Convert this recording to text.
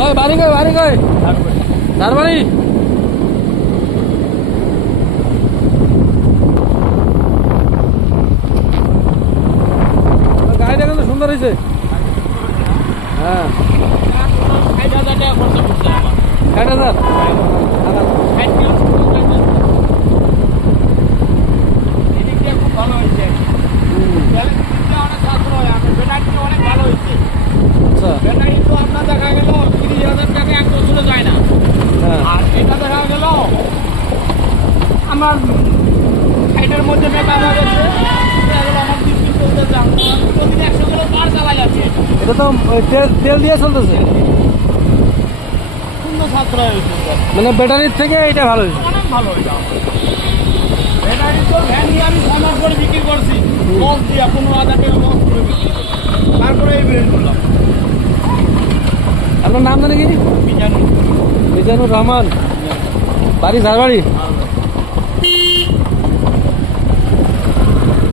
ওই বাড়ি কই বাড়ি কই? তার বাড়ি গাড়িটা কিন্তু সুন্দর হয়েছে হ্যাঁ। ষাট হাজার। ষাট হাজার ষাট কিলো এদিক দিয়ে খুব ভালো হয়েছে ব্যালেন্স দিকটা অনেক সাশ্রয় আমার ব্যাটারিটা অনেক ভালো হয়েছে আচ্ছা ব্যাটারি তো আপনার দেখা গেল তিরিশ হাজার টাকা এক বছরে যায় না হ্যাঁ আর এটা দেখা গেল আমার সাইডের মধ্যে বেকার হয়ে গেছে প্রতিদিন একশো কিলো পার চালাই আছে। এটা তো তেল তেল দিয়ে চলতেছে? সুন্দর হয়েছে। মানে ব্যাটারির থেকে এটা ভালো হয়েছে? অনেক ভালো এটা। ব্যাটারি তো ভ্যান নিয়ে আমি ছয় মাস করে বিক্রি করছি। লস দিয়ে পনেরো হাজার টাকা লস করে বিক্রি তারপরে এই ব্রেন করলাম। আপনার নাম জানে কি? বিজানু। মিজানুর রহমান। বাড়ি ঝাড়বাড়ি।